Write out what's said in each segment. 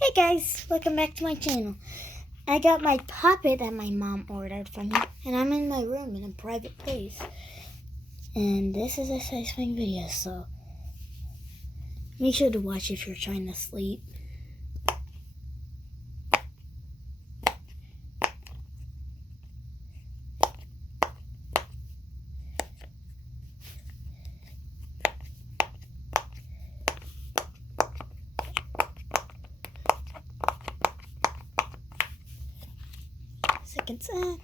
Hey guys, welcome back to my channel. I got my puppet that my mom ordered for me, and I'm in my room in a private place. And this is a satisfying video, so make sure to watch if you're trying to sleep. Seconds in.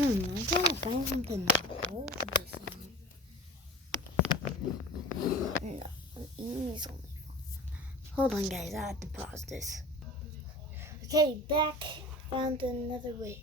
I'm trying to find something to hold this on. No, easily. Hold on guys, I have to pause this. Okay, back. Found another way.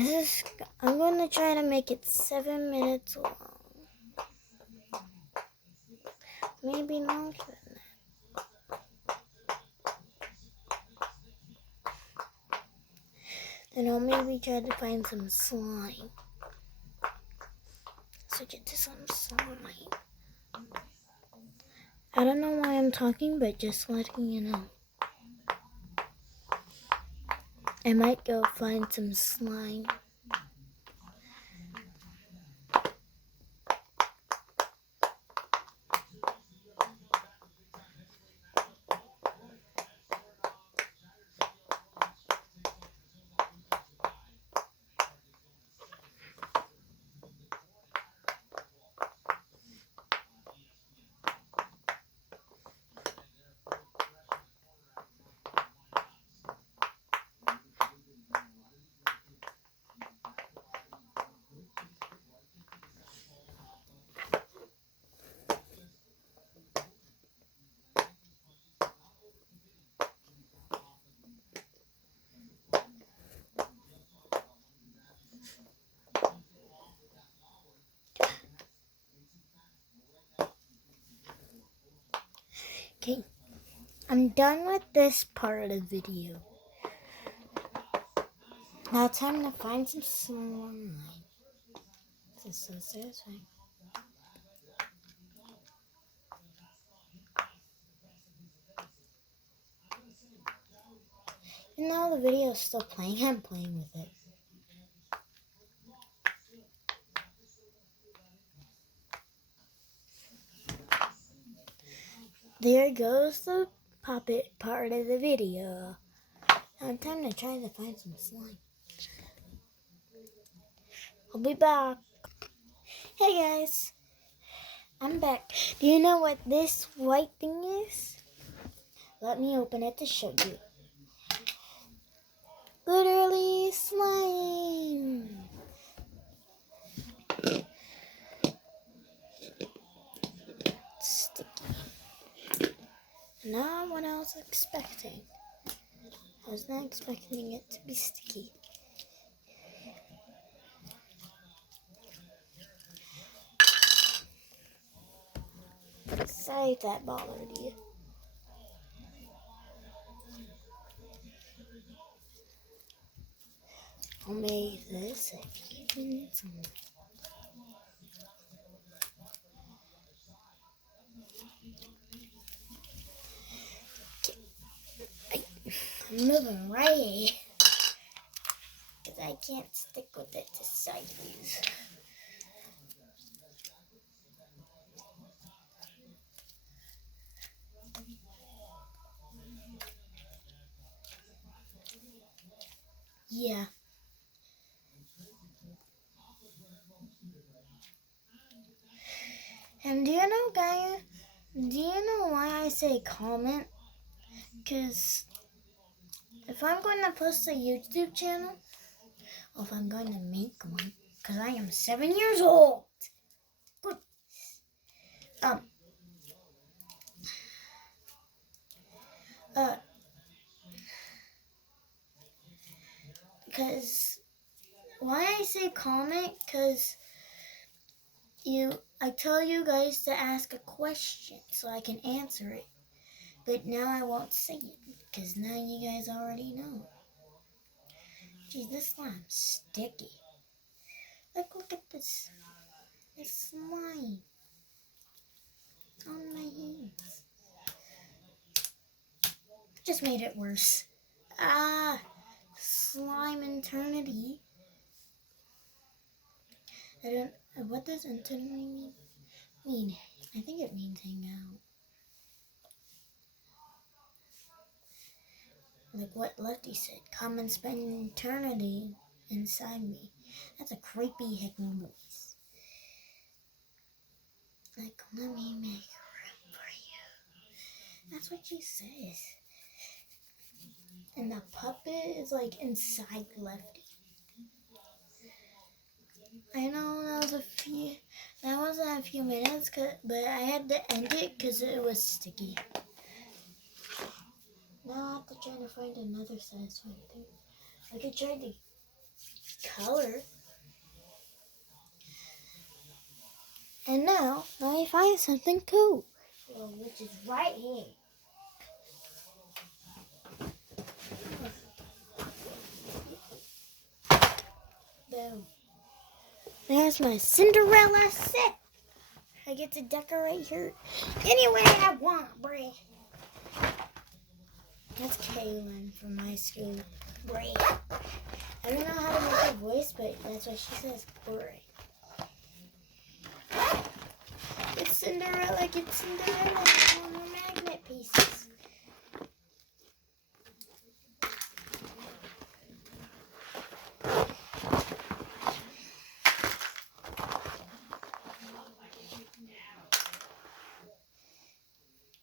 I'm going to try to make it 7 minutes long. Maybe longer than that. Then I'll maybe try to find some slime. Switch it to some slime. I don't know why I'm talking, but just letting you know. I might go find some slime. Okay, I'm done with this part of the video. Now it's time to find some slime. This is so satisfying. And now the video is still playing, I'm playing with it. There goes the puppet part of the video. Now it's time to try to find some slime. I'll be back. Hey guys, I'm back. Do you know what this white thing is? Let me open it to show you. Literally slime. Sticky. Not what I was expecting. I was not expecting it to be sticky. Sorry if that bothered you. I'll make this again. I'm moving right because I can't stick with it to sideways. Yeah. And do you know, guys? Do you know why I say comment? Because if I'm going to post a YouTube channel, or if I'm going to make one, because I am 7 years old. Because why I say comment? Because I tell you guys to ask a question so I can answer it. But now I won't say it because now you guys already know. Geez, this slime's sticky. Look at this. This slime on my hands. Just made it worse. Slime eternity. What does eternity mean? I think it means hang out. Like what Lefty said, come and spend eternity inside me. That's a creepy heckin' voice. Like, let me make room for you. That's what she says. And the puppet is like inside Lefty. I know that wasn't a few minutes, but I had to end it because it was sticky. Now I have to try to find another satisfying thing. I could try to color. And now I find something cool, which is right here. Boom. There's my Cinderella set. I get to decorate her any way I want, Bray. That's Kaylin from my school. Bray. I don't know how to make her voice, but that's what she says. Bray. It's Cinderella. Get Cinderella on her magnet pieces.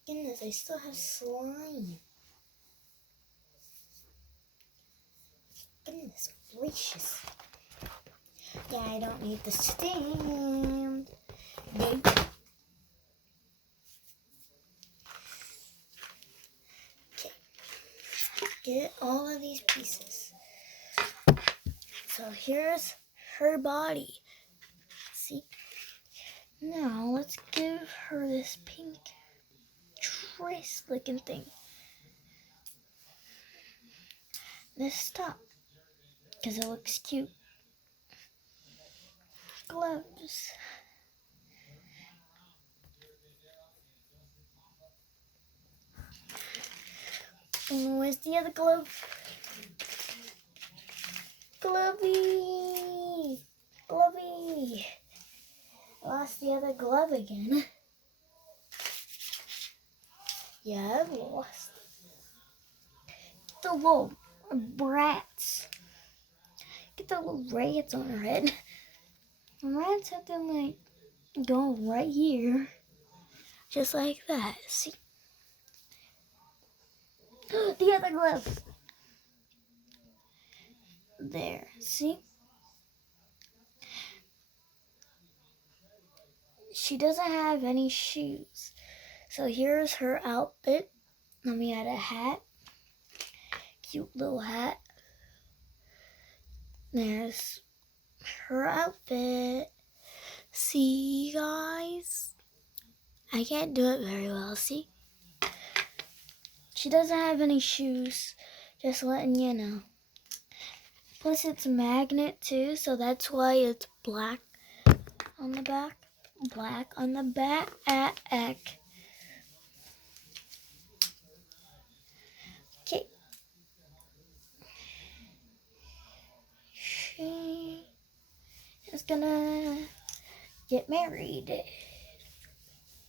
Goodness, I still have slime. Goodness gracious. Yeah, I don't need the stand. Nope. Okay. Get all of these pieces. So here's her body. See? Now let's give her this pink trace looking thing. This top, because it looks cute. Gloves. And where's the other glove? Glovey! Glovey! I lost the other glove again. Yeah, I've lost. Get the little brats. Get the little rats on her head. The rats have to like go right here. Just like that. See? The other glove. There. See? She doesn't have any shoes. So here's her outfit. Let me add a hat. Cute little hat. There's her outfit. See, guys? I can't do it very well, see? She doesn't have any shoes. Just letting you know. Plus it's a magnet too, so that's why it's black on the back. Black on the back. Okay. She is gonna get married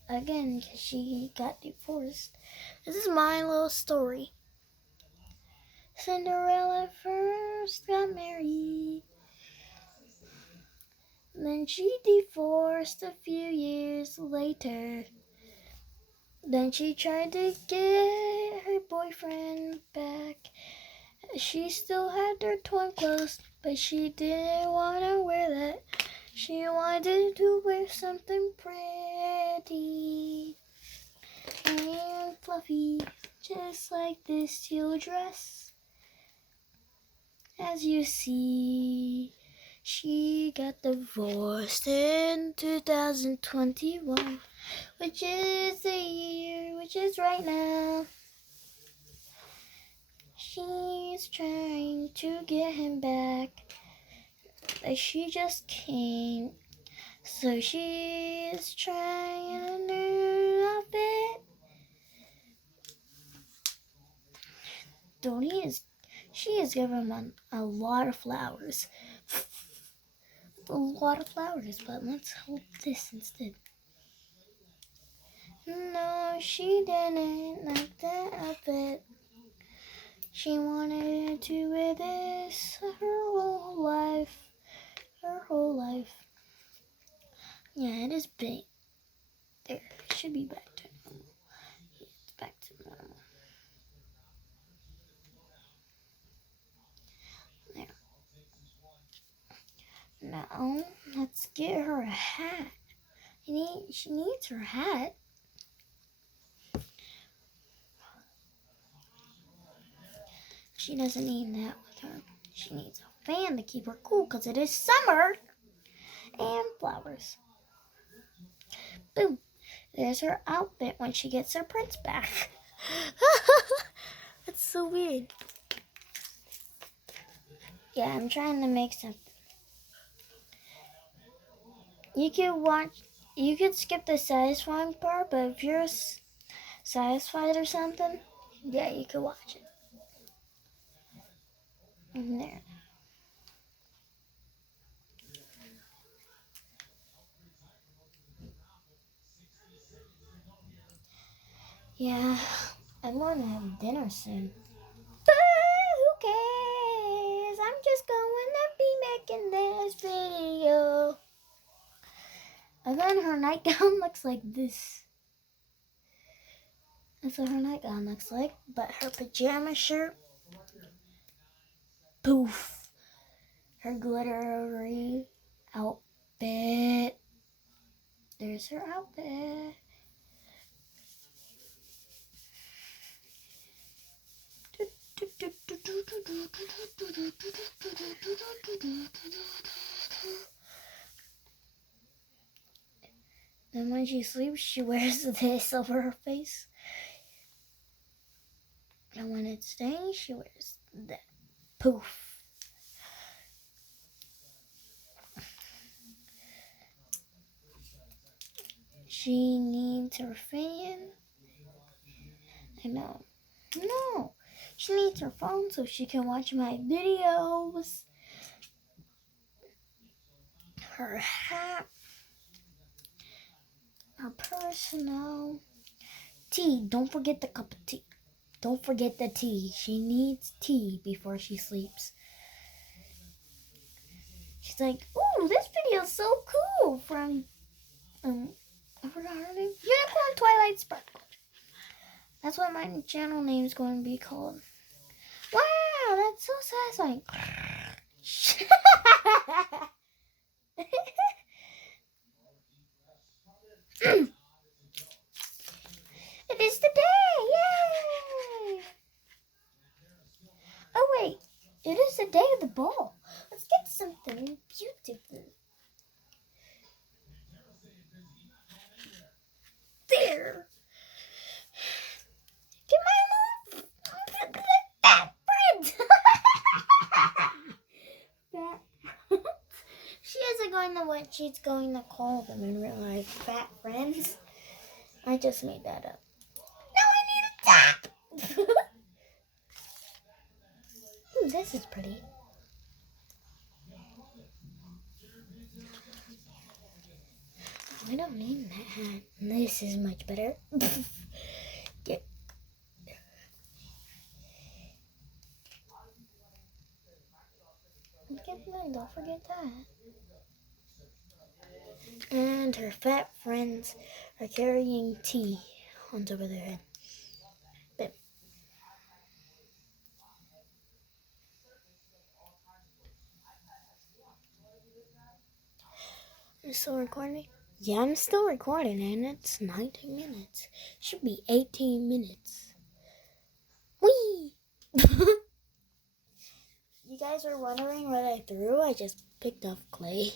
again because she got divorced. This is my little story. Cinderella first got married. Then she divorced a few years later. Then she tried to get her boyfriend back. She still had her torn clothes, but she didn't want to wear that. She wanted to wear something pretty and fluffy, just like this teal dress. As you see, she got divorced in 2021, which is the year, which is right now. She's trying to get him back, but she just can't. So she's trying a new outfit. She is giving him a lot of flowers. A lot of flowers, but let's hold this instead. No, she didn't like that outfit. She wanted to wear this her whole life. Her whole life. Yeah, it is big. There, it should be back to normal. Yeah, it's back to normal. There. Now, let's get her a hat. She needs her hat. She doesn't need that with her. She needs a fan to keep her cool because it is summer. And flowers. Boom. There's her outfit when she gets her prince back. That's so weird. Yeah, I'm trying to make something. You could skip the satisfying part, but if you're satisfied or something, yeah, you could watch it. And there. Yeah, I'm going to have dinner soon. But who cares? I'm just going to be making this video. And then her nightgown looks like this. That's what her nightgown looks like. But her pajama shirt, poof. Her glittery outfit. There's her outfit. Then when she sleeps, she wears this over her face. And when it's staying, she wears that. Poof. She needs her fan. I know. No. She needs her phone so she can watch my videos. Her hat. Her personal. Tea. Don't forget the cup of tea. Don't forget the tea. She needs tea before she sleeps. She's like, ooh, this video is so cool from, I forgot her name. Unicorn Twilight Sparkle. That's what my channel name is going to be called. Wow, that's so satisfying. It is the day, yay! Oh wait, it is the day of the ball. Let's get something beautiful. There. Get my move. Fat friends. She isn't going to what she's going to call them in real life. Fat friends. I just made that up. No, I need a tap. Ooh, this is pretty. I don't need that hat. This is much better. Get. Don't forget that. And her fat friends are carrying tea on top of their head. But I'm still recording? Yeah, I'm still recording, and it's 19 minutes. Should be 18 minutes. Whee! You guys are wondering what I threw? I just picked up clay.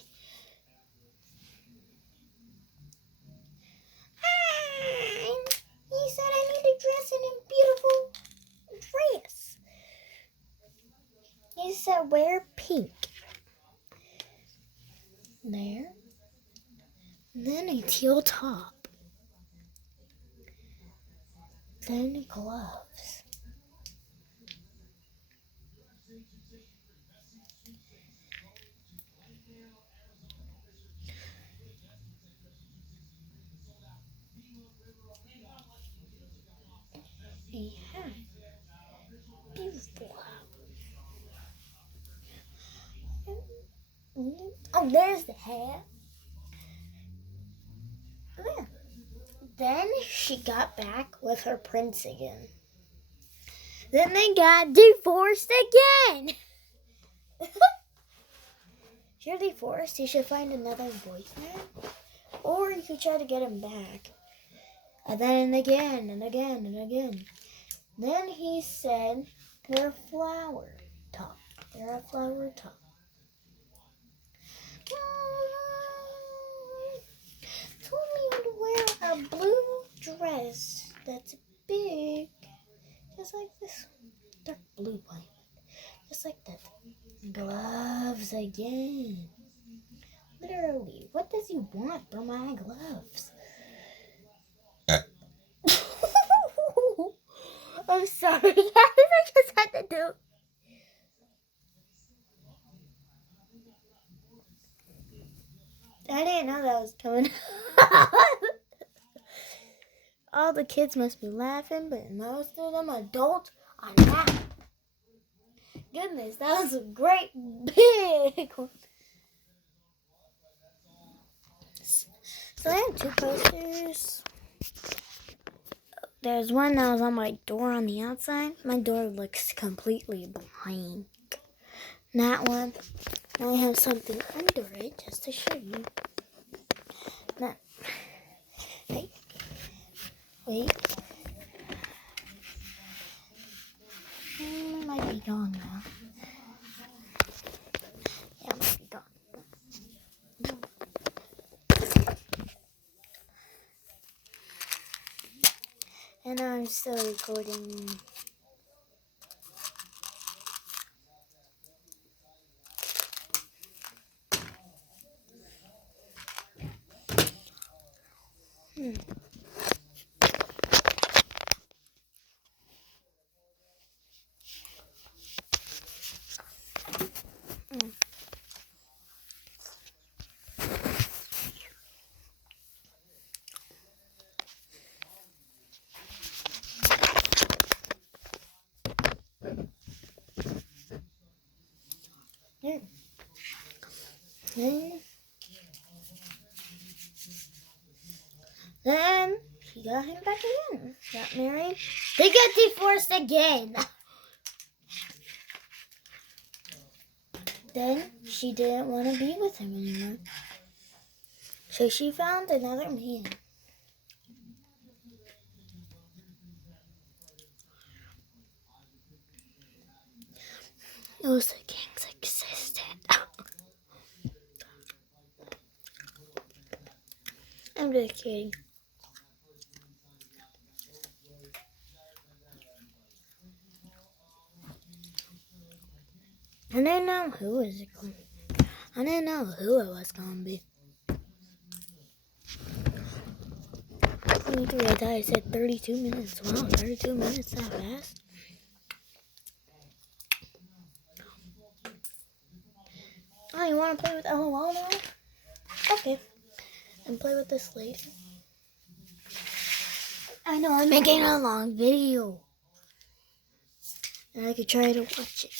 He said I need to dress in a beautiful dress. He said wear pink. There. Then a teal top. Then gloves. A hat. Beautiful hat. Oh, there's the hat. There. Then she got back with her prince again. Then they got divorced again. If you're divorced, you should find another boyfriend. Or you could try to get him back. And then again, and again, and again. Then he said, they're a flower top. They're a flower top. eyes that's big, just like this dark blue one, just like that. Gloves again. Literally, what does he want from my gloves? I'm sorry, guys. I just had to do. I didn't know that was coming. All the kids must be laughing, but most of them adults are not. Goodness, that was a great big one. So I have two posters. There's one that was on my door on the outside. My door looks completely blank. That one, I have something under it just to show you. Now, hey, wait. It might be gone now. Yeah, it might be gone. And I'm still recording. There. Then she got him back again. Got married. They got divorced again. Then she didn't want to be with him anymore. So she found another man. It was the king's assistant. I'm just kidding. I didn't know who it was going to be. I didn't know who it was going to be. 23, I thought I said 32 minutes. Wow, 32 minutes that fast? Oh, you want to play with LOL now? Okay. And play with this later. I know I'm making a long video. And I could try to watch it.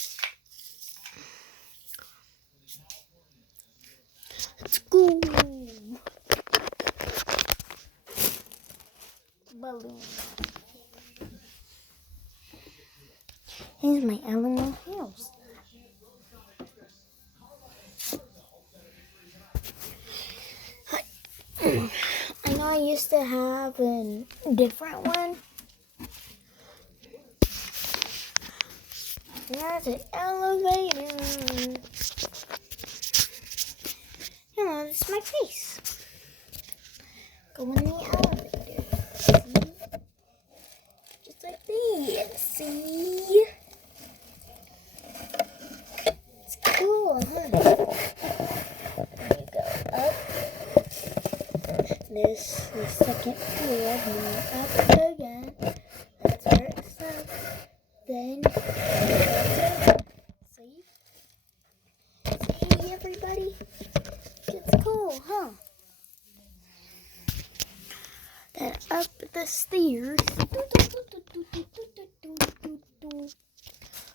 Let's go. Balloon. Here's my animal house. I know I used to have a different one. There's an elevator. Hello, this is my face. Go in the elevator. See? Just like this. See? It's cool, huh? There you go. Up. This is the second floor. Then up again. That's where it stops. Then see? See, everybody? It's cool, huh? Then up the stairs.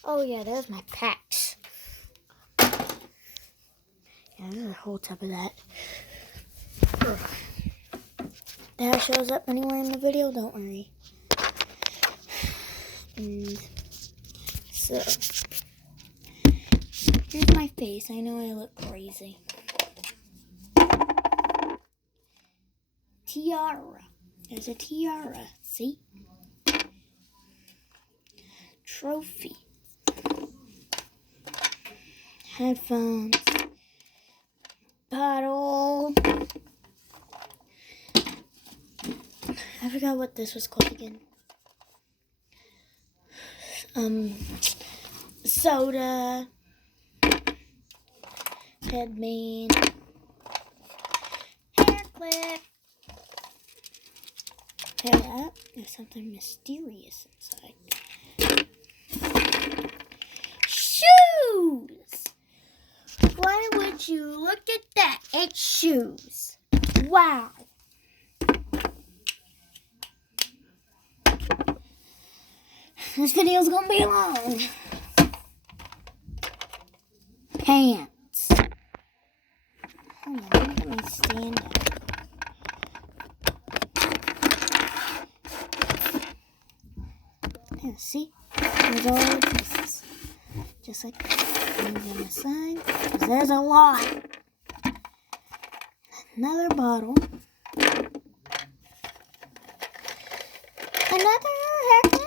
Oh yeah, there's my packs. Yeah, there's a whole tub of that. That shows up anywhere in the video, don't worry. And so, here's my face. I know I look crazy. Tiara. There's a tiara. See? Trophy. Headphones. Bottle. I forgot what this was called again. Soda, headband, hair clip. Hear that? There's something mysterious inside. Shoes! Why would you look at that? It's shoes. Wow. This video's gonna be long. Pants. Hold on, let me stand up. There, see? There's all the pieces. Just like that. Move them aside, because there's a lot. Another bottle. Another haircut.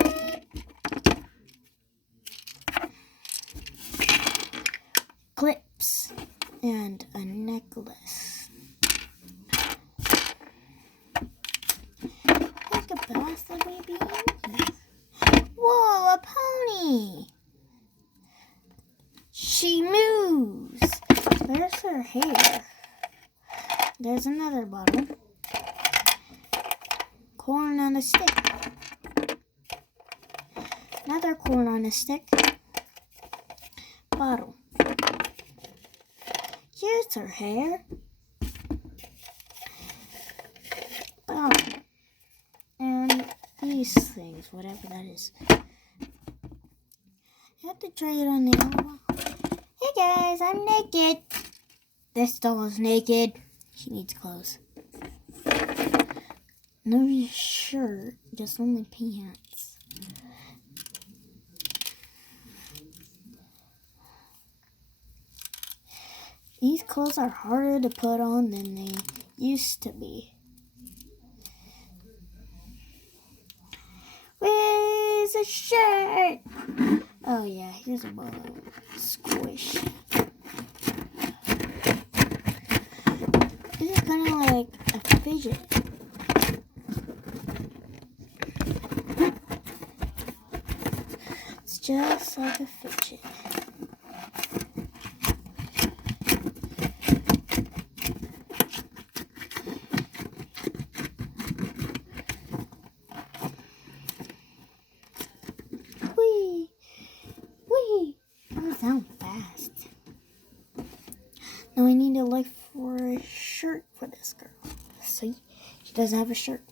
Clips. And a necklace. Like a basket maybe. Whoa, a pony. She moves. There's her hair. There's another bottle. Corn on a stick. Another corn on a stick. Bottle. Here's her hair. Bottle. And these things, whatever that is. You have to try it on the other one. Hey guys, I'm naked. This doll is naked. She needs clothes. No shirt, just only pants. These clothes are harder to put on than they used to be. Where's a shirt? Oh yeah, here's a ball. Squish. This is kind of like a fidget. It's just like a fidget. Whee! Whee! That sounds fast. Now I need to look for a shirt for this girl. See? She doesn't have a shirt.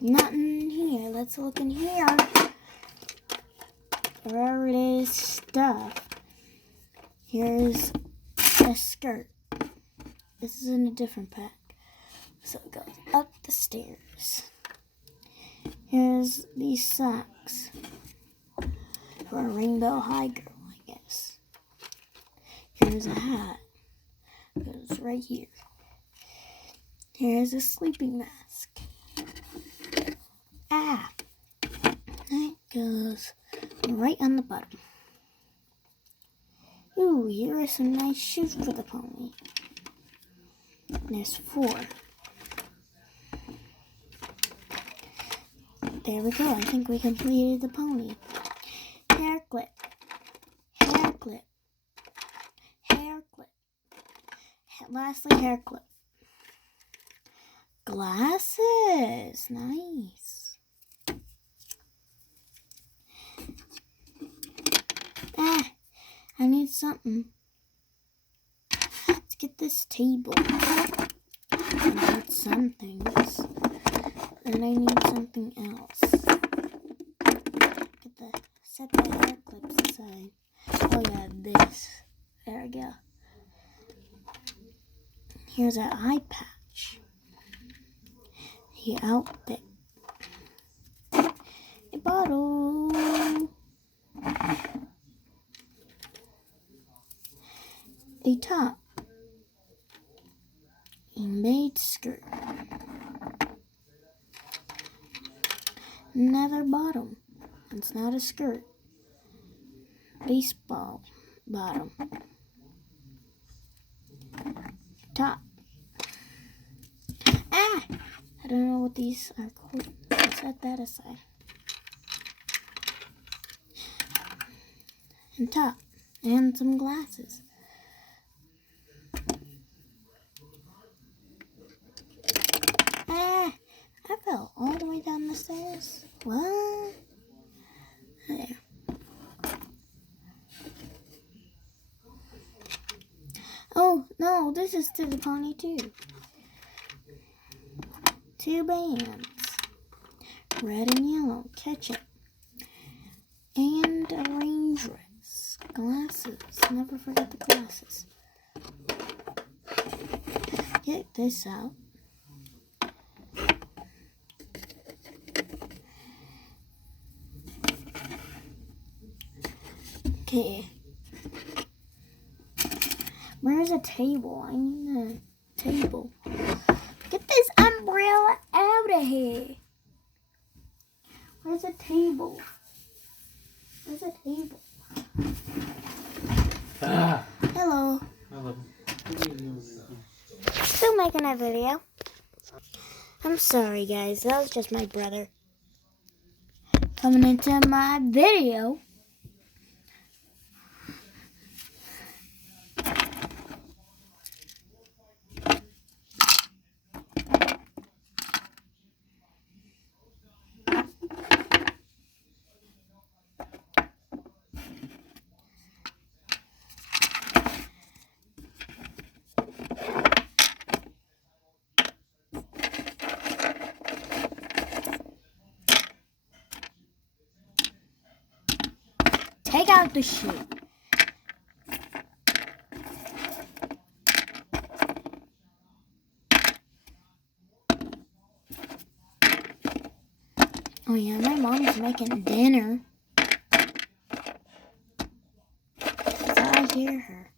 Nothing here. Let's look in here. Wherever it is stuff. Here's a skirt. This is in a different pack. So it goes up the stairs. Here's these socks. For a rainbow high girl, I guess. Here's a hat. Goes right here. Here's a sleeping mask. Ah! That goes right on the bottom. Ooh, here are some nice shoes for the pony. There's 4. There we go. I think we completed the pony. Hair clip. Hair clip. Hair clip. Lastly, hair clip. Glasses. Nice. I need something. Let's get this table. I need some things. And I need something else. Set the hair clips aside. Oh yeah, this. There we go. Here's our eye patch. The outfit. A bottle. A top. A maid skirt. Another bottom. It's not a skirt. Baseball. bottom, top. Ah! I don't know what these are called. I'll set that aside. And top. And some glasses. Ah! I fell all the way down the stairs. What? There. Oh, no, this is to the pony too. 2 bands. Red and yellow. Ketchup. And a rain dress. Glasses. Never forget the glasses. Get this out. Okay. Where's a table? I need a table. Get this umbrella out of here. Where's a table? Where's a table? Hello. Hello. Still making a video. I'm sorry, guys. That was just my brother coming into my video. Take out the shoe. Oh yeah, my mom's making dinner. I hear her.